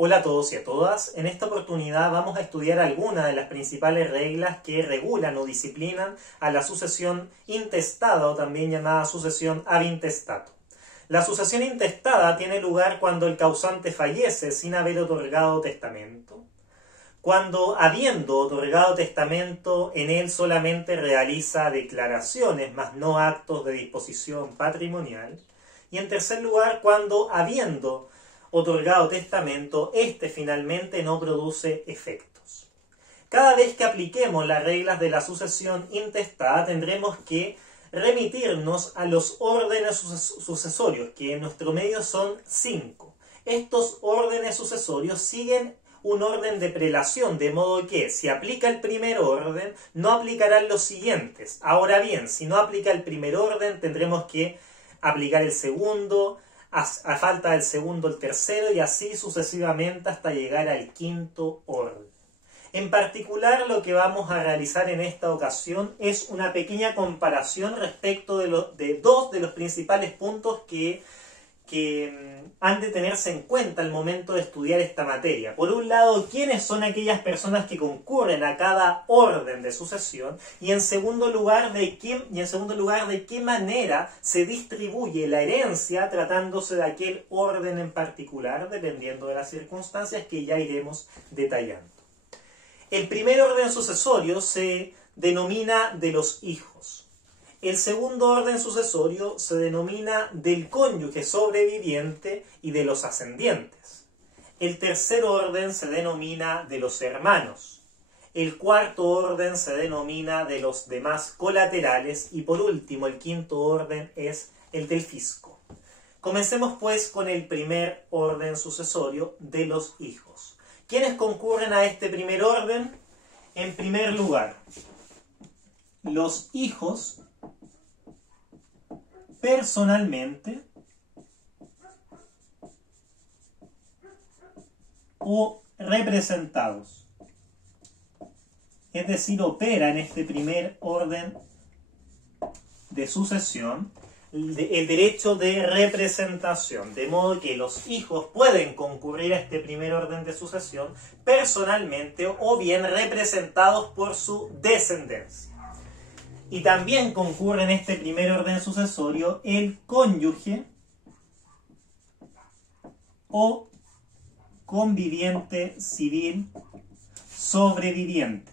Hola a todos y a todas. En esta oportunidad vamos a estudiar algunas de las principales reglas que regulan o disciplinan a la sucesión intestada o también llamada sucesión ab intestato. La sucesión intestada tiene lugar cuando el causante fallece sin haber otorgado testamento, cuando habiendo otorgado testamento en él solamente realiza declaraciones mas no actos de disposición patrimonial, y en tercer lugar cuando habiendo otorgado testamento, este finalmente no produce efectos. Cada vez que apliquemos las reglas de la sucesión intestada tendremos que remitirnos a los órdenes sucesorios, que en nuestro medio son 5. Estos órdenes sucesorios siguen un orden de prelación, de modo que si aplica el primer orden, no aplicarán los siguientes. Ahora bien, si no aplica el primer orden, tendremos que aplicar el segundo, a falta del segundo el tercero y así sucesivamente hasta llegar al quinto orden. En particular, lo que vamos a realizar en esta ocasión es una pequeña comparación respecto de dos de los principales puntos que han de tenerse en cuenta al momento de estudiar esta materia. Por un lado, quiénes son aquellas personas que concurren a cada orden de sucesión, y en segundo lugar, de qué manera se distribuye la herencia tratándose de aquel orden en particular, dependiendo de las circunstancias que ya iremos detallando. El primer orden sucesorio se denomina de los hijos. El segundo orden sucesorio se denomina del cónyuge sobreviviente y de los ascendientes. El tercer orden se denomina de los hermanos. El cuarto orden se denomina de los demás colaterales y por último el quinto orden es el del fisco. Comencemos pues con el primer orden sucesorio de los hijos. ¿Quiénes concurren a este primer orden? En primer lugar, los hijos personalmente o representados, es decir, opera en este primer orden de sucesión el derecho de representación, de modo que los hijos pueden concurrir a este primer orden de sucesión personalmente o bien representados por su descendencia. Y también concurre en este primer orden sucesorio el cónyuge o conviviente civil sobreviviente.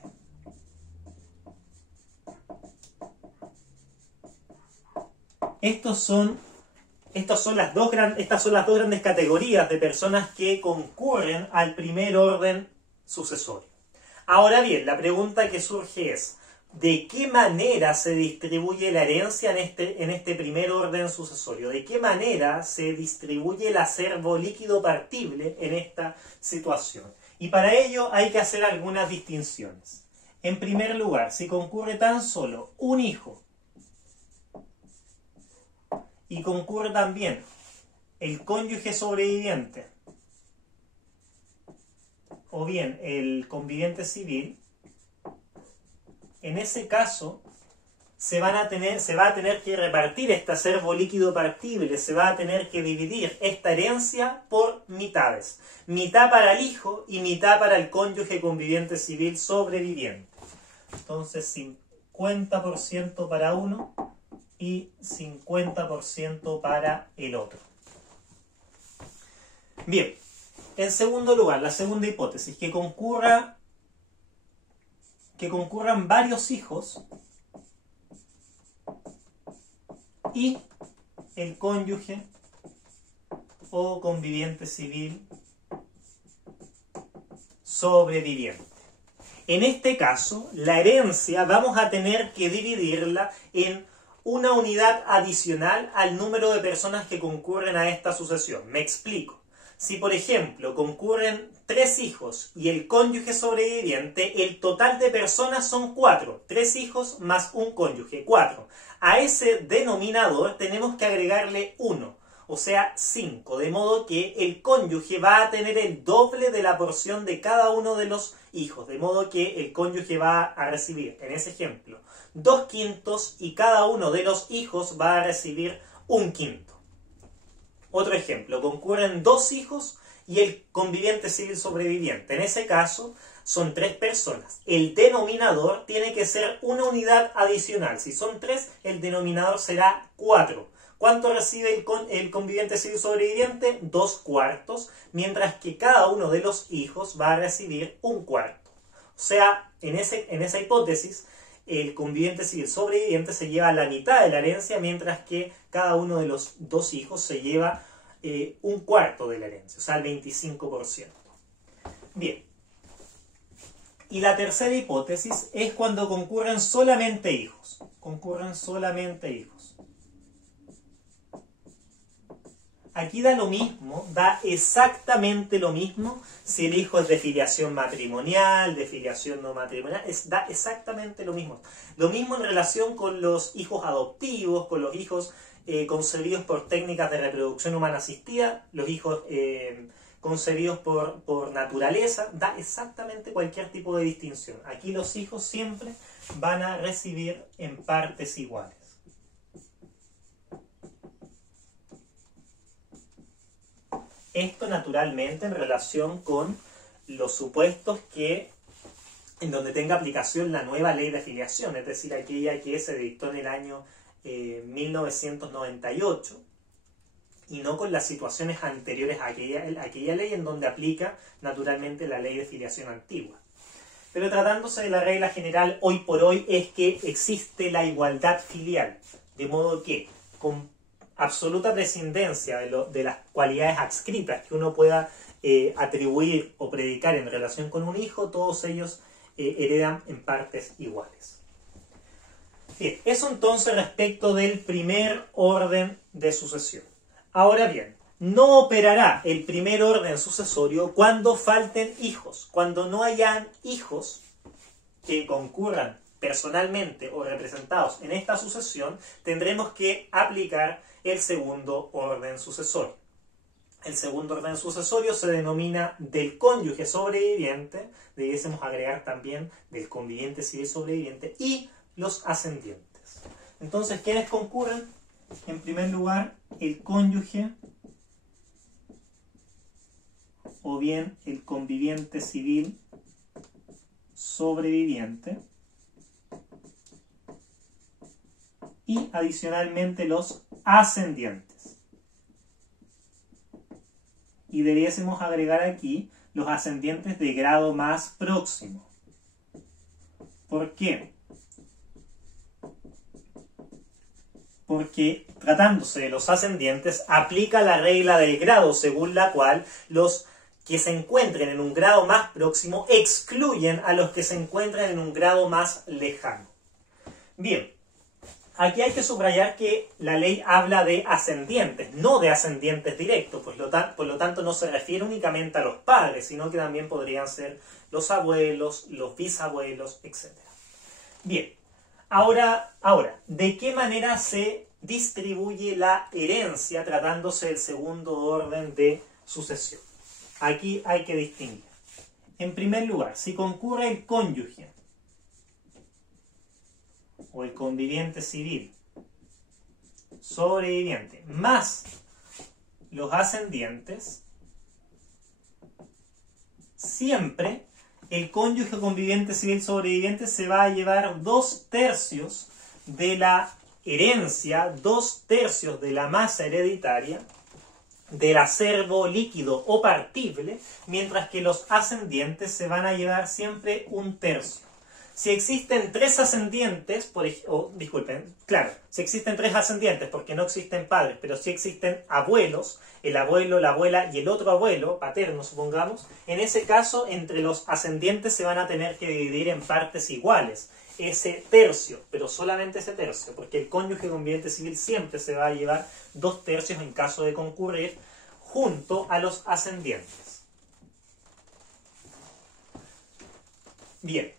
Estas son las dos grandes categorías de personas que concurren al primer orden sucesorio. Ahora bien, la pregunta que surge es: ¿de qué manera se distribuye la herencia en este primer orden sucesorio? ¿De qué manera se distribuye el acervo líquido partible en esta situación? Y para ello hay que hacer algunas distinciones. En primer lugar, si concurre tan solo un hijo y concurre también el cónyuge sobreviviente o bien el conviviente civil, en ese caso se va a tener que repartir este acervo líquido partible, se va a tener que dividir esta herencia por mitades. Mitad para el hijo y mitad para el cónyuge conviviente civil sobreviviente. Entonces 50% para uno y 50% para el otro. Bien, en segundo lugar, la segunda hipótesis, que concurran varios hijos y el cónyuge o conviviente civil sobreviviente. En este caso, la herencia vamos a tener que dividirla en una unidad adicional al número de personas que concurren a esta sucesión. Me explico. Si, por ejemplo, concurren 3 hijos y el cónyuge sobreviviente, el total de personas son 4. 3 hijos más un cónyuge, 4. A ese denominador tenemos que agregarle 1, o sea 5, de modo que el cónyuge va a tener el doble de la porción de cada uno de los hijos, de modo que el cónyuge va a recibir, en ese ejemplo, 2/5 y cada uno de los hijos va a recibir 1/5. Otro ejemplo, concurren 2 hijos y el conviviente civil sobreviviente. En ese caso, son 3 personas. El denominador tiene que ser una unidad adicional. Si son 3, el denominador será 4. ¿Cuánto recibe el conviviente civil sobreviviente? 2/4, mientras que cada uno de los hijos va a recibir 1/4. O sea, en esa hipótesis, el conviviente civil sobreviviente se lleva la mitad de la herencia, mientras que cada uno de los 2 hijos se lleva 1/4 de la herencia, o sea, el 25%. Bien. Y la tercera hipótesis es cuando concurren solamente hijos. Concurren solamente hijos. Aquí da lo mismo, da exactamente lo mismo si el hijo es de filiación matrimonial, de filiación no matrimonial, da exactamente lo mismo. Lo mismo en relación con los hijos adoptivos, con los hijos concebidos por técnicas de reproducción humana asistida, los hijos concebidos por naturaleza, da exactamente cualquier tipo de distinción. Aquí los hijos siempre van a recibir en partes iguales. Esto naturalmente en relación con los supuestos en donde tenga aplicación la nueva ley de filiación, es decir, aquella que se dictó en el año 1998, y no con las situaciones anteriores a aquella ley en donde aplica naturalmente la ley de filiación antigua. Pero tratándose de la regla general hoy por hoy es que existe la igualdad filial, de modo que con absoluta prescindencia de las cualidades adscritas que uno pueda atribuir o predicar en relación con un hijo, todos ellos heredan en partes iguales. Bien, eso entonces respecto del primer orden de sucesión. Ahora bien, no operará el primer orden sucesorio cuando falten hijos. Cuando no hayan hijos que concurran personalmente o representados en esta sucesión, tendremos que aplicar el segundo orden sucesorio. El segundo orden sucesorio se denomina del cónyuge sobreviviente, debiésemos agregar también del conviviente civil sobreviviente y los ascendientes. Entonces, ¿quiénes concurren? En primer lugar, el cónyuge o bien el conviviente civil sobreviviente y adicionalmente los ascendientes. Y debiésemos agregar aquí los ascendientes de grado más próximo. ¿Por qué? Porque tratándose de los ascendientes, aplica la regla del grado, según la cual los que se encuentren en un grado más próximo excluyen a los que se encuentran en un grado más lejano. Bien, aquí hay que subrayar que la ley habla de ascendientes, no de ascendientes directos, por lo tanto no se refiere únicamente a los padres, sino que también podrían ser los abuelos, los bisabuelos, etc. Bien, ahora, ¿de qué manera se distribuye la herencia tratándose del segundo orden de sucesión? Aquí hay que distinguir. En primer lugar, si concurre el cónyuge o el conviviente civil sobreviviente más los ascendientes, siempre el cónyuge conviviente civil sobreviviente se va a llevar 2/3 de la herencia, 2/3 de la masa hereditaria, del acervo líquido o partible, mientras que los ascendientes se van a llevar siempre 1/3. Si existen 3 ascendientes, si existen 3 ascendientes porque no existen padres, pero sí existen abuelos, el abuelo, la abuela y el otro abuelo, paterno supongamos, en ese caso entre los ascendientes se van a tener que dividir en partes iguales, ese tercio, pero solamente ese tercio, porque el cónyuge conviviente civil siempre se va a llevar 2/3 en caso de concurrir junto a los ascendientes. Bien.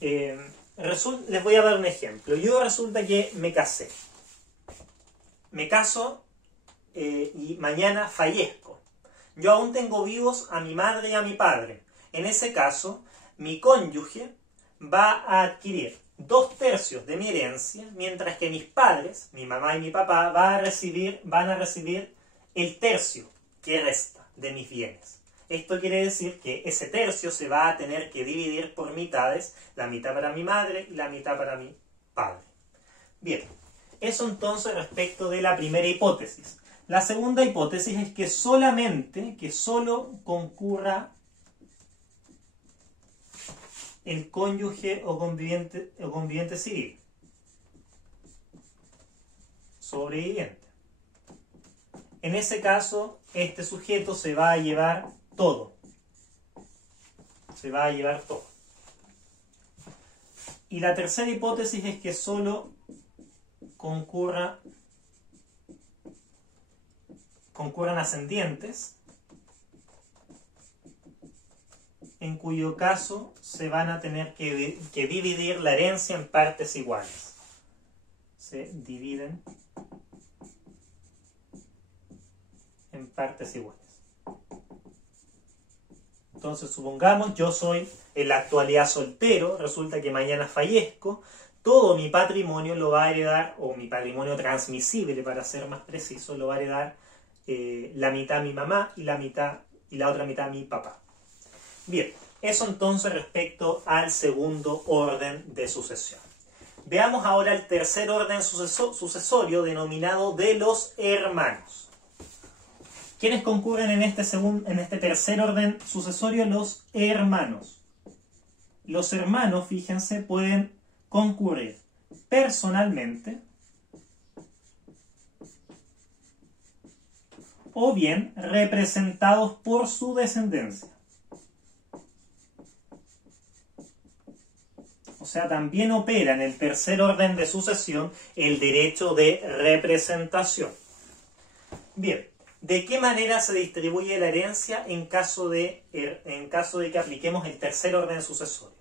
Les voy a dar un ejemplo. Yo resulta que me casé. Me caso y mañana fallezco. Yo aún tengo vivos a mi madre y a mi padre. En ese caso, mi cónyuge va a adquirir 2/3 de mi herencia, mientras que mis padres, mi mamá y mi papá, van a recibir el tercio que resta. de mis bienes. Esto quiere decir que ese tercio se va a tener que dividir por mitades, la mitad para mi madre y la mitad para mi padre. Bien, eso entonces respecto de la primera hipótesis. La segunda hipótesis es que solo concurra el cónyuge o conviviente civil, sobreviviente. En ese caso, este sujeto se va a llevar todo. Se va a llevar todo. Y la tercera hipótesis es que solo concurran ascendientes, en cuyo caso se van a tener que dividir la herencia en partes iguales. Se dividen en partes iguales. Entonces, supongamos, yo soy en la actualidad soltero, resulta que mañana fallezco, todo mi patrimonio lo va a heredar, o mi patrimonio transmisible, para ser más preciso, lo va a heredar la mitad mi mamá y la otra mitad mi papá. Bien, eso entonces respecto al segundo orden de sucesión. Veamos ahora el tercer orden sucesorio, denominado de los hermanos. ¿Quiénes concurren en este tercer orden sucesorio? Los hermanos. Los hermanos, fíjense, pueden concurrir personalmente o bien representados por su descendencia. O sea, también opera en el tercer orden de sucesión el derecho de representación. Bien, ¿de qué manera se distribuye la herencia en caso de que apliquemos el tercer orden sucesorio?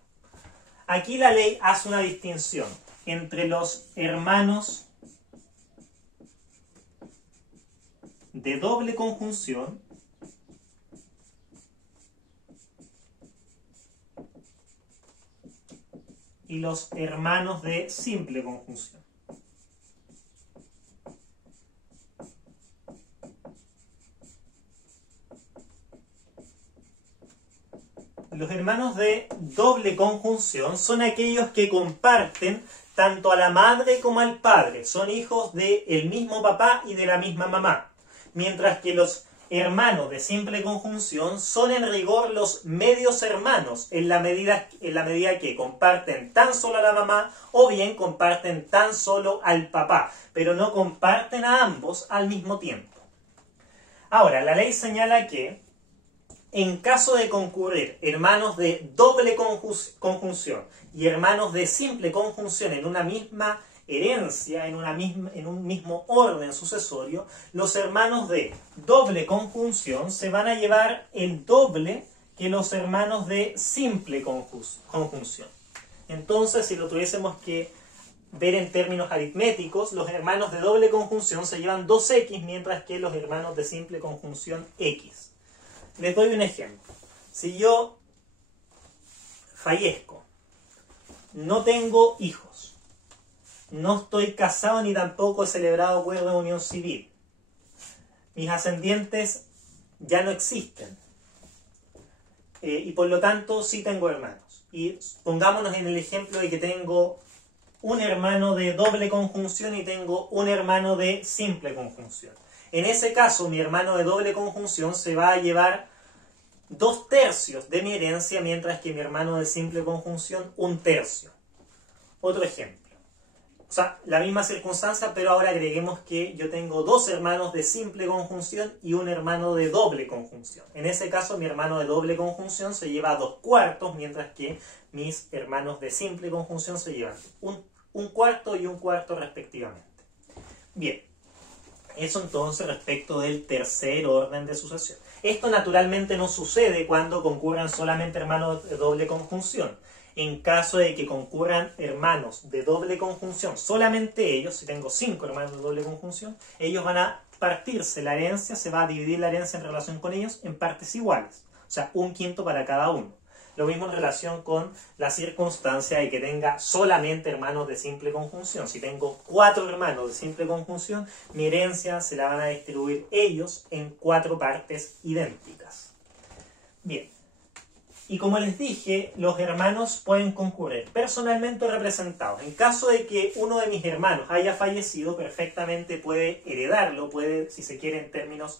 Aquí la ley hace una distinción entre los hermanos de doble conjunción y los hermanos de simple conjunción. Los hermanos de doble conjunción son aquellos que comparten tanto a la madre como al padre. Son hijos del mismo papá y de la misma mamá. Mientras que los hermanos de simple conjunción son en rigor los medios hermanos, en la medida que comparten tan solo a la mamá o bien comparten tan solo al papá, pero no comparten a ambos al mismo tiempo. Ahora, la ley señala que en caso de concurrir hermanos de doble conjunción y hermanos de simple conjunción en una misma herencia, en un mismo orden sucesorio, los hermanos de doble conjunción se van a llevar el doble que los hermanos de simple conjunción. Entonces, si lo tuviésemos que ver en términos aritméticos, los hermanos de doble conjunción se llevan 2x, mientras que los hermanos de simple conjunción x. Les doy un ejemplo. Si yo fallezco, no tengo hijos, no estoy casado ni tampoco he celebrado acuerdo de unión civil, mis ascendientes ya no existen, y por lo tanto sí tengo hermanos. Y pongámonos en el ejemplo de que tengo un hermano de doble conjunción y tengo un hermano de simple conjunción. En ese caso, mi hermano de doble conjunción se va a llevar 2/3 de mi herencia, mientras que mi hermano de simple conjunción 1/3. Otro ejemplo. O sea, la misma circunstancia, pero ahora agreguemos que yo tengo 2 hermanos de simple conjunción y un hermano de doble conjunción. En ese caso, mi hermano de doble conjunción se lleva 2/4, mientras que mis hermanos de simple conjunción se llevan un cuarto y un cuarto respectivamente. Bien, eso entonces respecto del tercer orden de sucesión. Esto naturalmente no sucede cuando concurran solamente hermanos de doble conjunción. En caso de que concurran hermanos de doble conjunción, solamente ellos, si tengo 5 hermanos de doble conjunción, ellos van a partirse la herencia, se va a dividir la herencia en relación con ellos en partes iguales. O sea, 1/5 para cada uno. Lo mismo en relación con la circunstancia de que tenga solamente hermanos de simple conjunción. Si tengo 4 hermanos de simple conjunción, mi herencia se la van a distribuir ellos en 4 partes idénticas. Bien. Y como les dije, los hermanos pueden concurrir personalmente o representados. En caso de que uno de mis hermanos haya fallecido, perfectamente puede heredarlo, puede, si se quiere en términos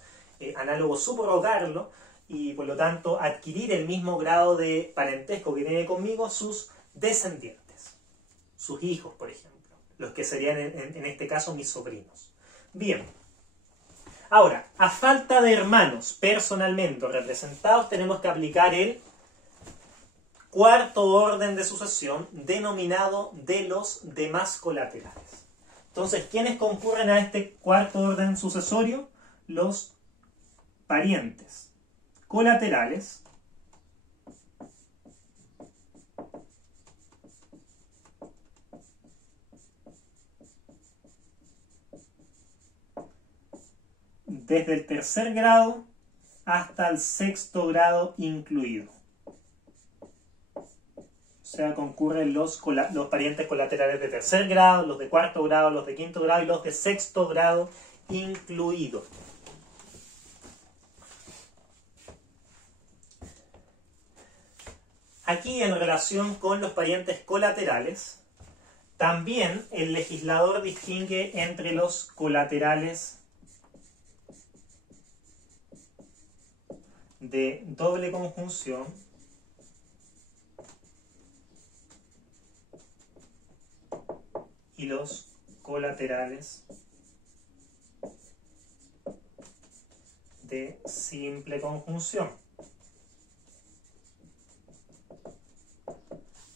análogos, subrogarlo, y por lo tanto adquirir el mismo grado de parentesco que tiene conmigo sus descendientes, sus hijos, por ejemplo, los que serían en este caso mis sobrinos. Bien, ahora, a falta de hermanos personalmente representados, tenemos que aplicar el cuarto orden de sucesión denominado de los demás colaterales. Entonces, ¿quiénes concurren a este cuarto orden sucesorio? Los parientes colaterales desde el tercer grado hasta el sexto grado incluido. O sea, concurren los parientes colaterales de tercer grado, los de cuarto grado, los de quinto grado y los de sexto grado incluido. Aquí, en relación con los parientes colaterales, también el legislador distingue entre los colaterales de doble conjunción y los colaterales de simple conjunción.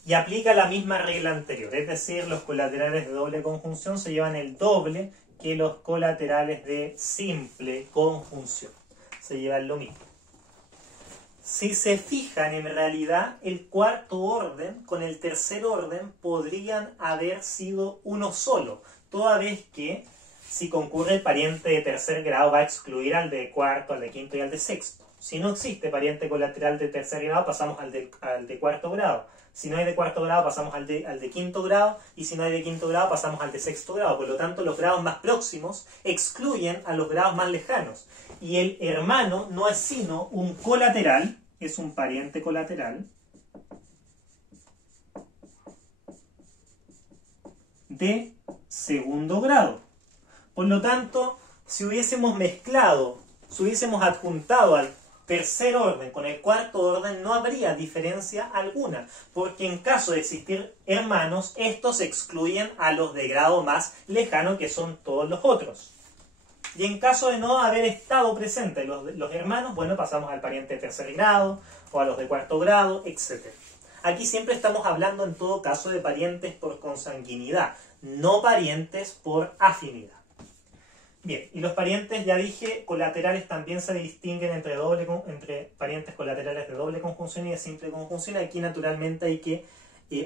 Y aplica la misma regla anterior, es decir, los colaterales de doble conjunción se llevan el doble que los colaterales de simple conjunción. Se llevan lo mismo. Si se fijan, en realidad, el cuarto orden con el tercer orden podrían haber sido uno solo, toda vez que si concurre el pariente de tercer grado va a excluir al de cuarto, al de quinto y al de sexto. Si no existe pariente colateral de tercer grado, pasamos al de cuarto grado. Si no hay de cuarto grado, pasamos al de quinto grado. Y si no hay de quinto grado, pasamos al de sexto grado. Por lo tanto, los grados más próximos excluyen a los grados más lejanos. Y el hermano no es sino un colateral, es un pariente colateral de segundo grado. Por lo tanto, si hubiésemos mezclado, si hubiésemos adjuntado al tercer orden con el cuarto orden, no habría diferencia alguna, porque en caso de existir hermanos, estos excluyen a los de grado más lejano, que son todos los otros. Y en caso de no haber estado presentes los hermanos, bueno, pasamos al pariente de tercer grado, o a los de cuarto grado, etc. Aquí siempre estamos hablando en todo caso de parientes por consanguinidad, no parientes por afinidad. Bien, y los parientes, ya dije, colaterales también se distinguen entre parientes colaterales de doble conjunción y de simple conjunción. Aquí naturalmente hay que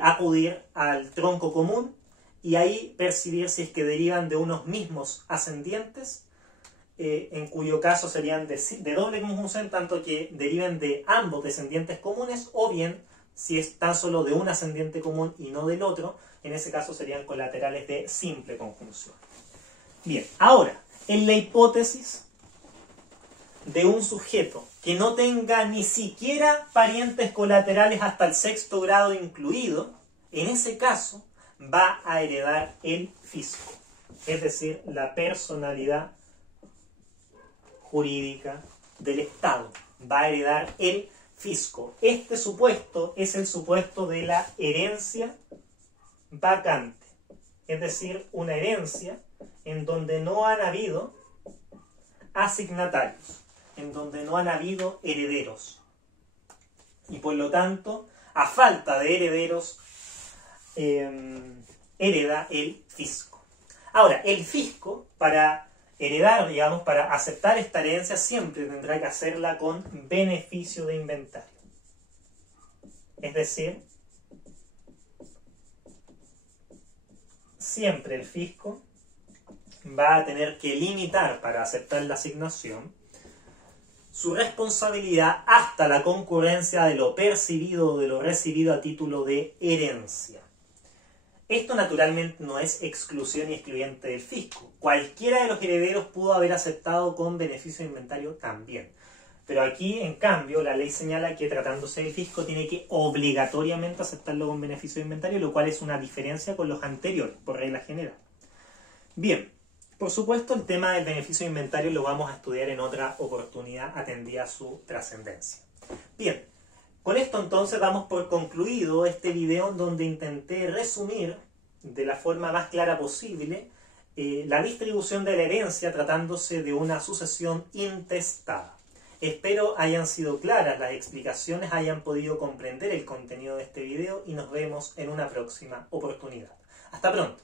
acudir al tronco común y ahí percibir si es que derivan de unos mismos ascendientes, en cuyo caso serían de doble conjunción, tanto que deriven de ambos descendientes comunes, o bien, si es tan solo de un ascendiente común y no del otro, en ese caso serían colaterales de simple conjunción. Bien, ahora, en la hipótesis de un sujeto que no tenga ni siquiera parientes colaterales hasta el sexto grado incluido, en ese caso va a heredar el fisco, es decir, la personalidad jurídica del Estado. Va a heredar el fisco. Este supuesto es el supuesto de la herencia vacante, es decir, una herencia en donde no han habido asignatarios, en donde no han habido herederos. Y por lo tanto, a falta de herederos, hereda el fisco. Ahora, el fisco, para heredar, digamos, para aceptar esta herencia, siempre tendrá que hacerla con beneficio de inventario. Es decir, siempre el fisco va a tener que limitar, para aceptar la asignación, su responsabilidad hasta la concurrencia de lo percibido o de lo recibido a título de herencia. Esto naturalmente no es exclusión y excluyente del fisco. Cualquiera de los herederos pudo haber aceptado con beneficio de inventario también. Pero aquí, en cambio, la ley señala que tratándose del fisco tiene que obligatoriamente aceptarlo con beneficio de inventario, lo cual es una diferencia con los anteriores, por regla general. Bien, por supuesto el tema del beneficio de inventario lo vamos a estudiar en otra oportunidad atendida a su trascendencia. Bien, con esto entonces damos por concluido este video en donde intenté resumir de la forma más clara posible la distribución de la herencia tratándose de una sucesión intestada. Espero hayan sido claras las explicaciones, hayan podido comprender el contenido de este video y nos vemos en una próxima oportunidad. Hasta pronto.